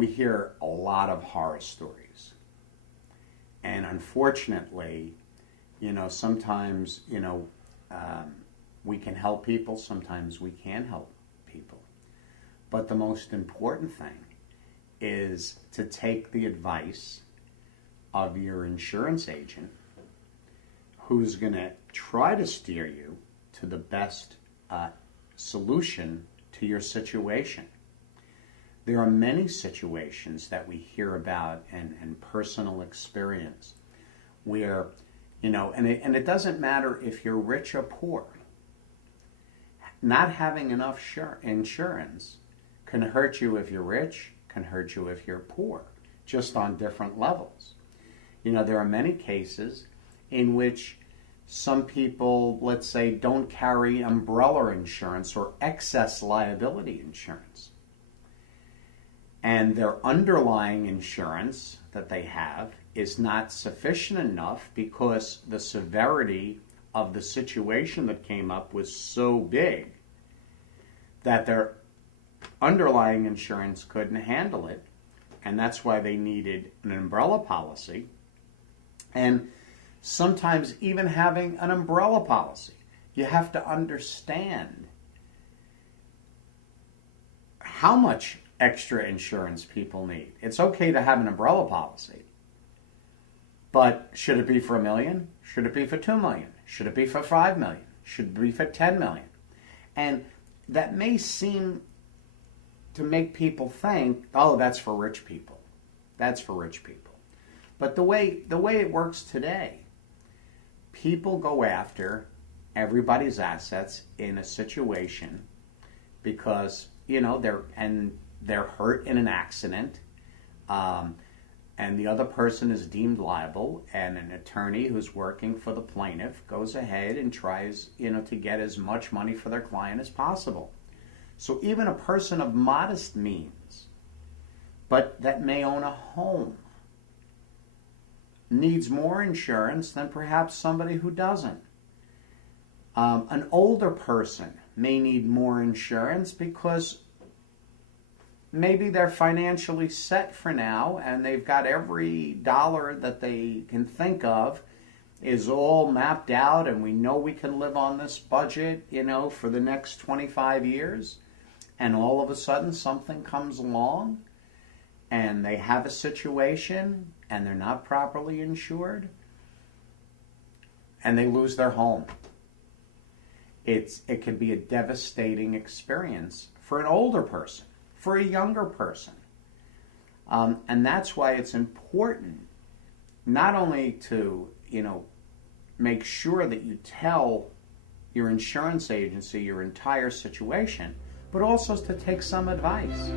we hear a lot of horror stories. And unfortunately, sometimes, we can help people, sometimes we can't help people. But the most important thing is to take the advice of your insurance agent, who's going to try to steer you to the best solution to your situation. There are many situations that we hear about and personal experience where, and it doesn't matter if you're rich or poor. Not having enough insurance can hurt you if you're rich, can hurt you if you're poor, just on different levels. There are many cases in which some people, let's say, don't carry umbrella insurance or excess liability insurance. And their underlying insurance that they have is not sufficient enough because the severity of the situation that came up was so big that their underlying insurance couldn't handle it, and that's why they needed an umbrella policy. And sometimes even having an umbrella policy, you have to understand how much extra insurance people need. It's okay to have an umbrella policy, but should it be for $1 million? Should it be for $2 million? Should it be for $5 million? Should it be for $10 million? And that may seem to make people think, oh, that's for rich people. That's for rich people. But the way it works today, people go after everybody's assets in a situation because, they're hurt in an accident, and the other person is deemed liable, and an attorney who's working for the plaintiff goes ahead and tries, to get as much money for their client as possible. So even a person of modest means, but that may own a home, needs more insurance than perhaps somebody who doesn't. An older person may need more insurance because maybe they're financially set for now and they've got every dollar that they can think of is all mapped out, and we know we can live on this budget, for the next 25 years. And all of a sudden something comes along and they have a situation and they're not properly insured and they lose their home. It can be a devastating experience for an older person, for a younger person. And that's why it's important not only to, make sure that you tell your insurance agency your entire situation, but also to take some advice.